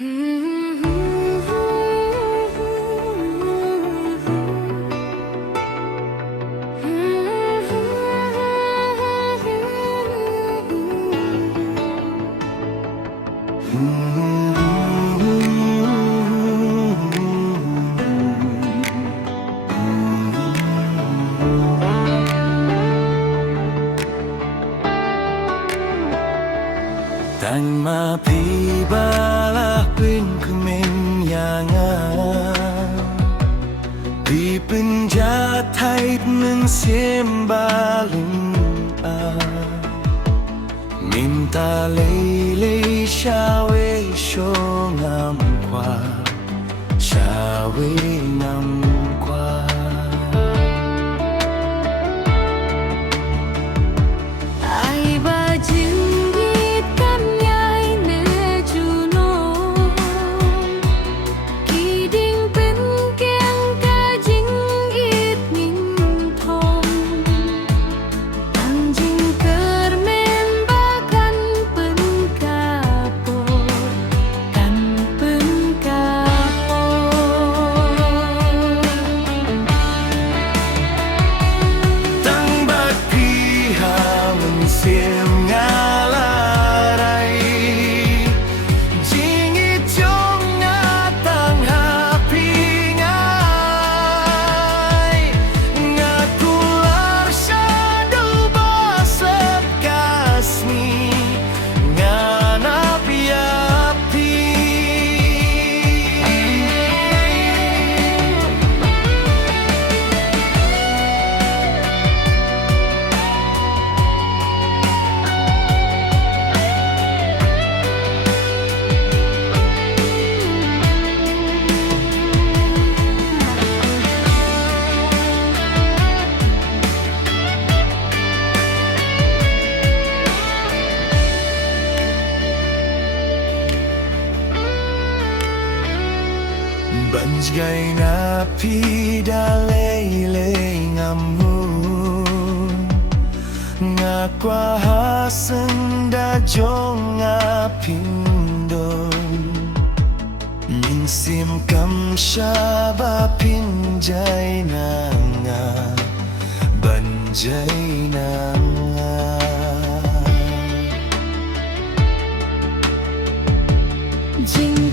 Tang ma pi balah pin kemenyangan Di penjatai mensembalin Minta lele shawe shongam kwa Shawe nam kwa Ai ba jinggit kanyai ne juno Kiding pen keng ka jinggit min thom Ang jing kermen bakan pen kapor Kan pen kapor Tang bak piha mensim ngalarai Jingit jong ngatang hapi ngai Ngatular syadul basep kasmi Nganapi api Banjai ngapi dalele ngamu Ngakwa hasen da jong ngapindo Minsim kam syaba pinjai nanga Banjai nanga Jing